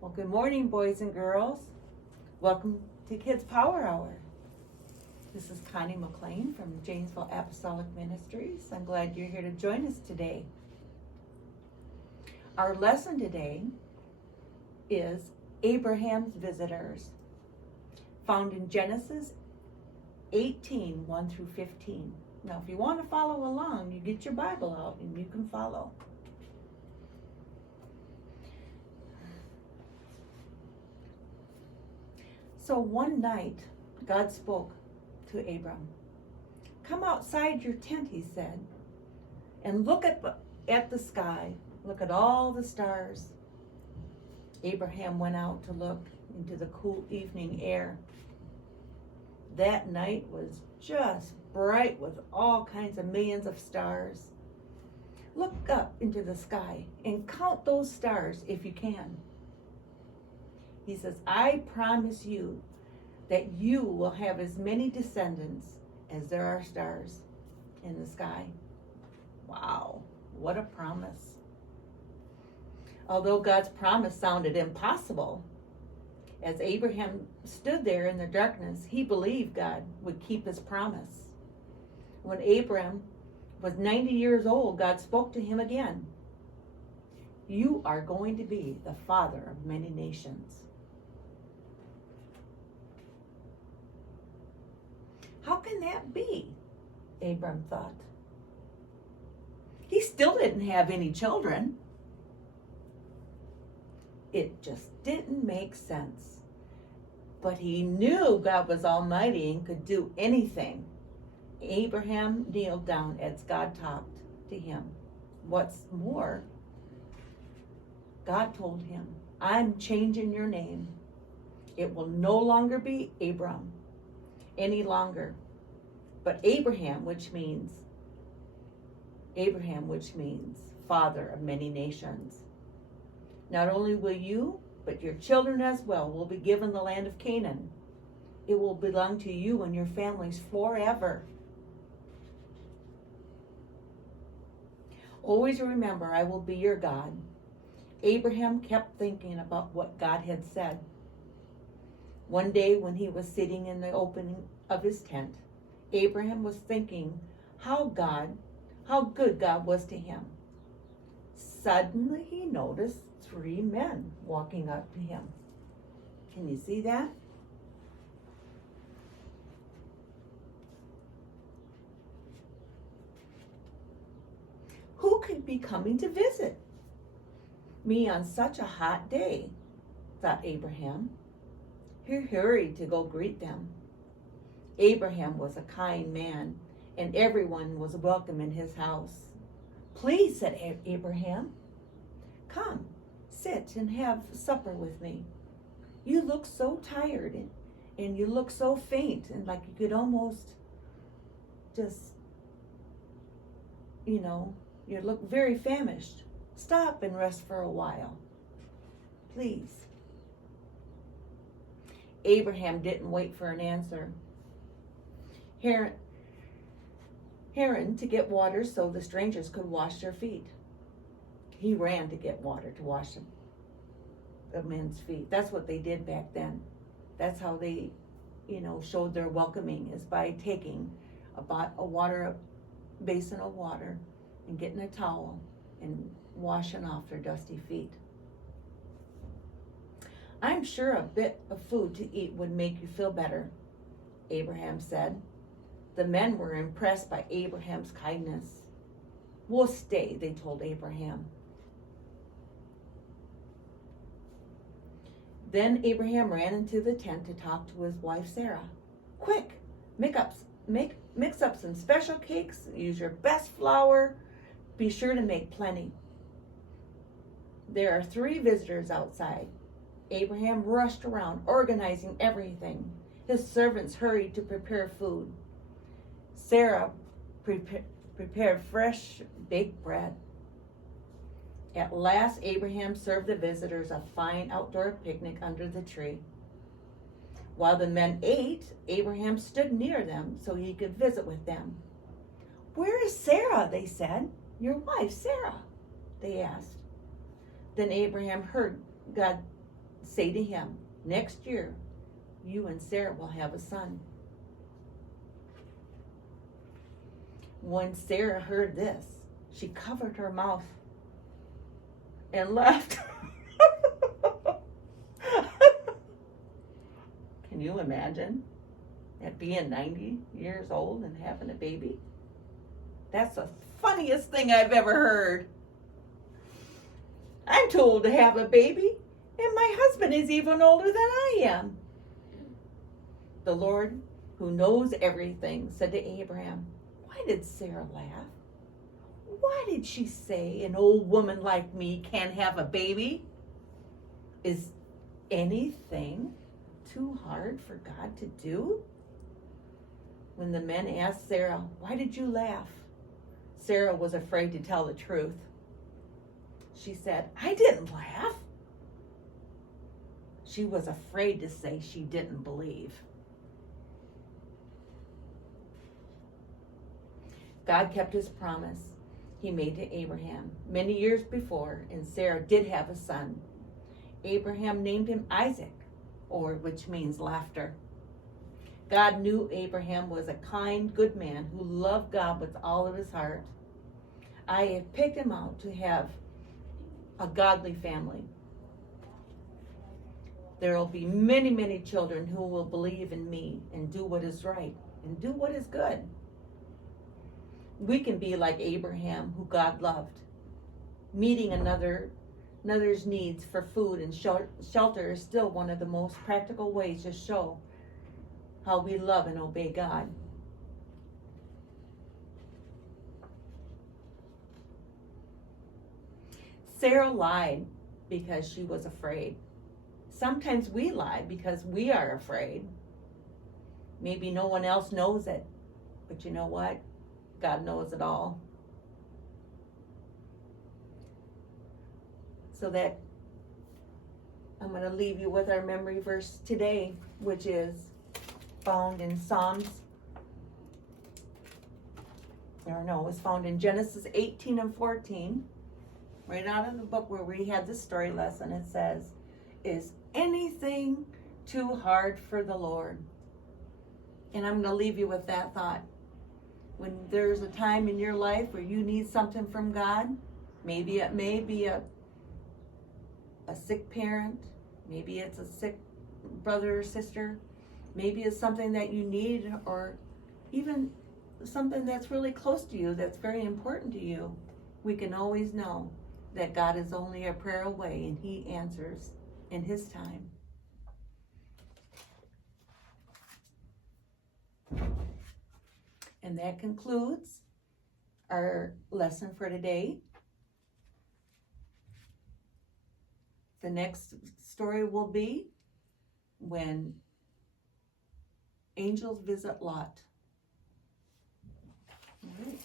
Well, good morning, boys and girls. Welcome to Kids Power Hour. This is Connie McClain from Janesville Apostolic Ministries. I'm glad you're here to join us today. Our lesson today is Abraham's visitors, found in Genesis 18, 1 through 15. Now, if you want to follow along, you get your Bible out and you can follow. So one night, God spoke to Abram. Come outside your tent, he said, and look at the sky. Look at all the stars. Abraham went out to look into the cool evening air. That night was just bright with all kinds of millions of stars. Look up into the sky and count those stars if you can. He says, I promise you that you will have as many descendants as there are stars in the sky. Wow, what a promise. Although God's promise sounded impossible, as Abraham stood there in the darkness, he believed God would keep his promise. When Abraham was 90 years old, God spoke to him again. You are going to be the father of many nations. How can that be? Abram thought. He still didn't have any children. It just didn't make sense. But he knew God was almighty and could do anything. Abraham kneeled down as God talked to him. What's more, God told him, I'm changing your name. It will no longer be Abram any longer, but Abraham, which means father of many nations. Not only will you, but your children as well will be given the land of Canaan. It will belong to you and your families forever. Always remember, I will be your God. Abraham kept thinking about what God had said. One day when he was sitting in the opening of his tent, Abraham was thinking how good God was to him. Suddenly he noticed 3 men walking up to him. Can you see that? Who could be coming to visit me on such a hot day? Thought Abraham. He hurried to go greet them. Abraham was a kind man, and everyone was welcome in his house. Please, said Abraham, come, sit and have supper with me. You look so tired and you look so faint and like you could almost just, you look very famished. Stop and rest for a while, please. Abraham didn't wait for an answer. Haran to get water so the strangers could wash their feet. He ran to get water to wash the men's feet. That's what they did back then. That's how they, showed their welcoming, is by taking a basin of water and getting a towel and washing off their dusty feet. I'm sure a bit of food to eat would make you feel better, Abraham said. The men were impressed by Abraham's kindness. We'll stay, they told Abraham. Then Abraham ran into the tent to talk to his wife Sarah. Quick, mix up some special cakes, use your best flour, be sure to make plenty. There are 3 visitors outside. Abraham rushed around, organizing everything. His servants hurried to prepare food. Sarah prepared fresh baked bread. At last, Abraham served the visitors a fine outdoor picnic under the tree. While the men ate, Abraham stood near them so he could visit with them. Where is Sarah? They said. Your wife, Sarah, they asked. Then Abraham heard God say to him, next year, you and Sarah will have a son. When Sarah heard this, she covered her mouth and left. Can you imagine at being 90 years old and having a baby? That's the funniest thing I've ever heard. I'm too old to have a baby, and my husband is even older than I am. The Lord, who knows everything, said to Abraham, why did Sarah laugh? Why did she say an old woman like me can't have a baby? Is anything too hard for God to do? When the men asked Sarah, why did you laugh? Sarah was afraid to tell the truth. She said, I didn't laugh. She was afraid to say she didn't believe. God kept his promise he made to Abraham many years before, and Sarah did have a son. Abraham named him Isaac, which means laughter. God knew Abraham was a kind, good man who loved God with all of his heart. I have picked him out to have a godly family. There will be many, many children who will believe in me and do what is right and do what is good. We can be like Abraham, who God loved. Meeting another's needs for food and shelter is still one of the most practical ways to show how we love and obey God. Sarah lied because she was afraid. Sometimes we lie because we are afraid. Maybe no one else knows it, but you know what? God knows it all. So that I'm going to leave you with our memory verse today, which is found in it's found in Genesis 18 and 14, right out of the book where we had the story lesson. It says, is anything too hard for the Lord? And I'm going to leave you with that thought. When there's a time in your life where you need something from God, maybe it may be a sick parent, maybe it's a sick brother or sister, maybe it's something that you need, or even something that's really close to you, that's very important to you. We can always know that God is only a prayer away, and he answers in his time. And that concludes our lesson for today. The next story will be when angels visit Lot. All right.